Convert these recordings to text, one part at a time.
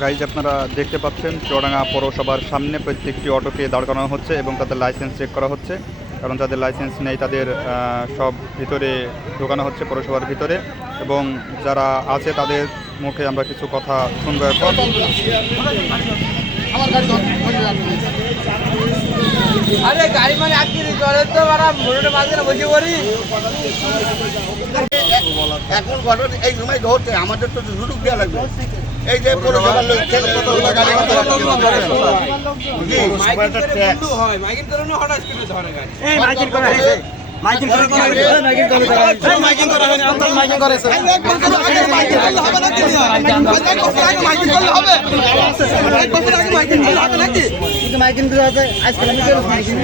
Guys আপনারা দেখতে পাচ্ছেন চুয়াডাঙ্গা পৌরসভার সামনে প্রত্যেকটি অটোকে দাঁড় করানো হচ্ছে এবং তাদের লাইসেন্স চেক করা হচ্ছে, কারণ যাদের লাইসেন্স নেই তাদের সব ভিতরে ঢোকানো হচ্ছে পৌরসভার ভিতরে। এবং যারা আছে তাদের মুখে আমরা কিছু কথা শুনবো এখন। আরে গাড়ি মানে আটকে দিতে পারে তো বারা মোড়ে মাঝখানে বসে পড়ি। এখন ঘটনা এই সময় ধরছে, আমাদের তো সুযোগ দেওয়া লাগবে। এই যে পৌরসভার লোক জি মাইকিং করানো হঠাৎ করে ধরে গাড়ি। মাইকিং করা হয়েছে, মাইকিং করা হয়েছে, মাইকিং করা হয়েছে, মাইকিং করা হয়নি, আন্তর মাইকিং করেছে। এক বছর আগে মাইকিং করলে হবে নাকি? এক বছর আগে মাইকিং করলে হবে? এক বছর আগে মাইকিং করলে হবে নাকি? কিন্তু মাইকিং করা আছে আজকাল আমি করে মাইকিং।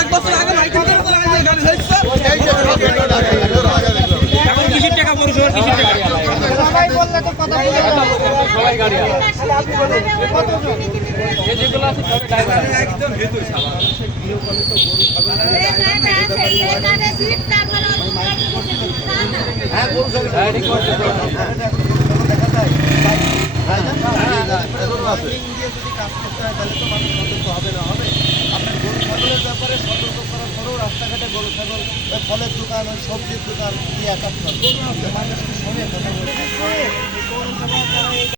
এক বছর আগে মাইকিং করলে গাড়ি হয়েছে। এই যে এখন কিসের টাকা পরিশোধ কিসের টাকা? সবাই বললে তো কথা বলে সবাই গাড়ি আছে। এই যেগুলো আছে সব ড্রাইভার একদম ভেতর শালা। হ্যাঁ পৌরসভা ঠিক আছে। রাস্তাঘাটে গরু ছাগল, ফলের দোকান, সবজির দোকান দিয়ে একা